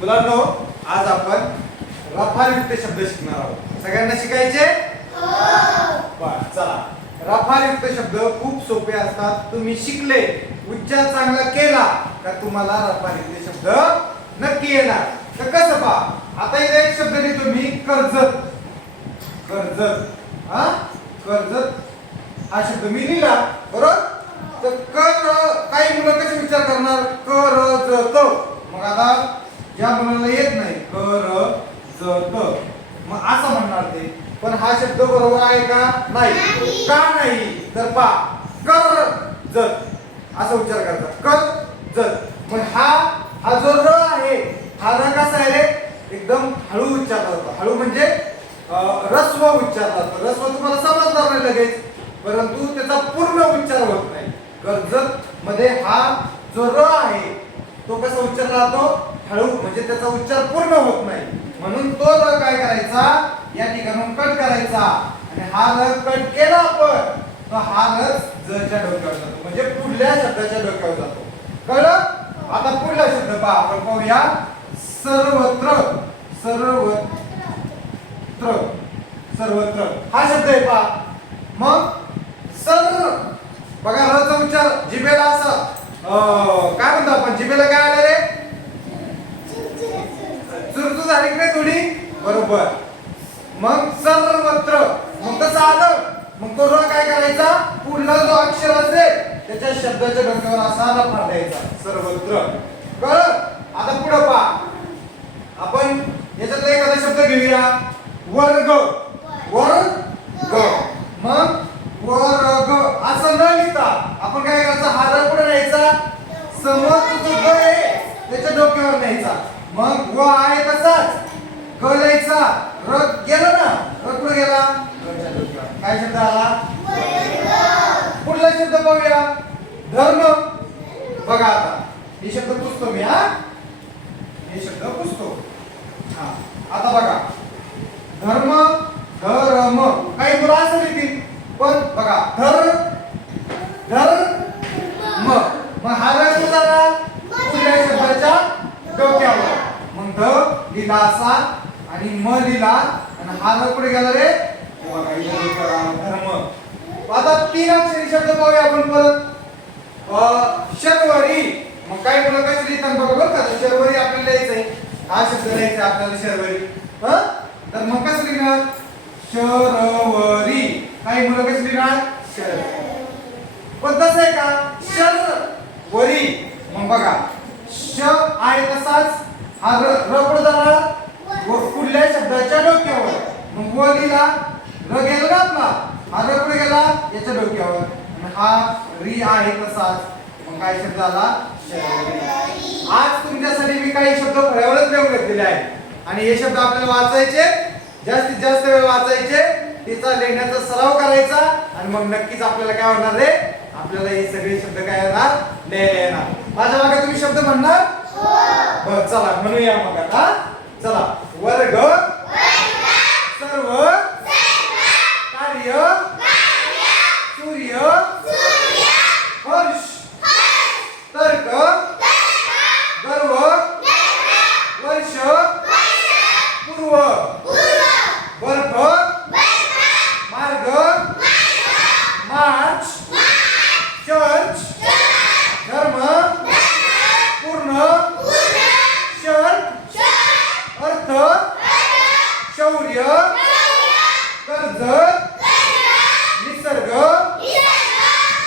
मुलांनो, आज आपण रफायुक्त शब्द शिकणार आहोत. सगळ्यांना शिकायचे? बरं, चला. रफायुक्त शब्द खूप सोपे असतात. तुम्ही शिकले, उच्चार चांगला केला का तुम्हाला रफायुक्त शब्द नक्की येणार. तर कसं पहा, आता इथे एक शब्द लिहितो मी, कर्जत. कर्जत, हा कर्जत हा शब्द मी लिहिला, बरोबर. तर काही मुलं कसे विचार करणार, करजत. मग आता ज्या मुलांना येत नाही करजत, मग असं म्हणणार ते. पण हा शब्द बरोबर आहे का? नाही. का नाही? तर पा कर्जत असा उच्चार करतात, कर्जत. मग हा जो र आहे, हा र कसा आहे रे? एकदम हळू उच्चारला जातो. हळू म्हणजे रस्व उच्चारला जातो. रस्व तुम्हाला समजणार नाही लगेच, परंतु त्याचा पूर्ण उच्चार होत नाही. कर्जत मध्ये हा जो र आहे तो कसा उच्चारला जातो? हळू, म्हणजे त्याचा उच्चार पूर्ण होत नाही. म्हणून तो र काय करायचा, या ठिकाणून कट करायचा, आणि हा र कट केला आपण तर हा र जच्या डोक्यावर जातो, म्हणजे पुढल्या शब्दाच्या डोक्यावर जातो. कळलं? आता पुढला शब्द पहा, आपण पाहूया. सर्वत्र. सर्वत्र, सर्वत्र हा शब्द आहे पहा. मग सर बघा, रचा उच्चार जिभेला असं काय म्हणतो आपण, जिभेला काय आलं रे? चुरचू झाली की थोडी, बरोबर. मग सर्वत्र, मग कसं आलं? मग तो र काय करायचा, पुढला जो अक्षर असेल त्याच्या शब्दाच्या डोक्यावर असा रफा द्यायचा, सर्वत्र. कळलं? आता पुढे पहा, आपण याच्यातला एखादा शब्द घेऊया, वर्ग. वर्ग, मग वर्ग असं न लिहिता आपण काय करायचं, हा र पुढे न्यायचा, समोर जो ग आहे त्याच्या डोक्यावर न्यायचा. मग व आहे तसाच ग लिहायचा, र गेला ना, र कुठे गेला, गच्या डोक्यावर. काय शब्द आला? वर्ग. पुढला शब्द पाहूया, धर्म. बघा आता हे शब्द पुसतो मी, हा हे शब्द पुसतो. हा आता बघा, धर्म, धर्म. काही मुलं असं लिहितील, पण बघा धर्म, मग हा र कुठे झाला, पुढल्या शब्दाच्या डोक्यावर. मग ध लिहिला असा आणि म लिहिला, आणि हा र कुठे गेला रे, बघा इथे डोक्यावर आला, धर्म. आता तीन अक्षरी शब्द पाहूया आपण परत. शर्वरी. मग काही मुलं कशी लिहितात बघा, बरं का, शर्वरी आपल्याला लिहायचंय, हा शब्द लिहायचा आपल्याला, शर्वरी. तर मग कसं लिहिणार, शर्वरी. काही मुलं कशी लिहिणार, शर्वरी. पण तसं आहे का, शर्वरी. मग बघा, श आहे तसाच, हा र पुढे झाला पुढल्या शब्दाच्या डोक्यावर. मग व लिहिला, र गेला ना आपला, हा र पुढे गेला याच्या डोक्यावर, आणि हा री आहे तसाच. मग काय शब्द आला, शर्वरी. आज तुमच्यासाठी मी काही शब्द फळ्यावरच लिहून घेतलेले आहेत, आणि हे शब्द आपल्याला वाचायचे, जास्तीत जास्त वेळ वाचायचे, तिचा लिहिण्याचा सराव करायचा, आणि मग नक्कीच आपल्याला काय होणार रे, आपल्याला हे सगळे शब्द काय येणार, लिहायला येणार. माझ्या मागे तुम्ही शब्द म्हणणार? बर, चला म्हणूया मग आता. चला, वर्ग, सर्व, कार्य, सूर्य, हर्ष, तर्क, गर्व, वर्ष, पूर्व, बर्फ, मार्ग, मार्च, चर्च, धर्म, पूर्ण, शर्ट, अर्थ, शौर्य, कर्जत, निसर्ग,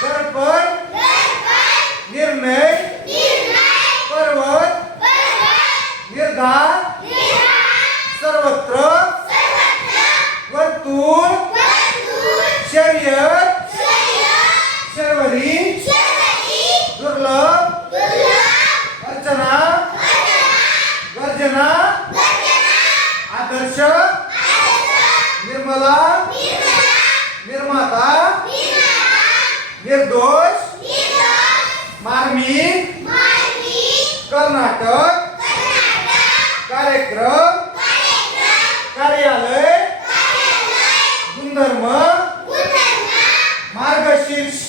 दर्पण, निर्णय, पर्वत, निर्धार, सर्वत्र, वर्तुळ, शर्यत, शर्वरी, दुर्लभ, अर्चना, गर्जना, आदर्श, निर्मला, निर्माता, निर्दोष, मार्मिक, कर्नाटक, कार्यक्रम, कार्यालय, गुणधर्म, मार्गशीर्ष,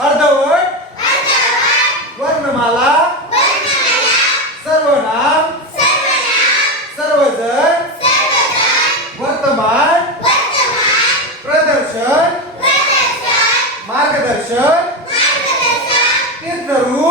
अर्धवट, वर्णमाला, सर्व धरून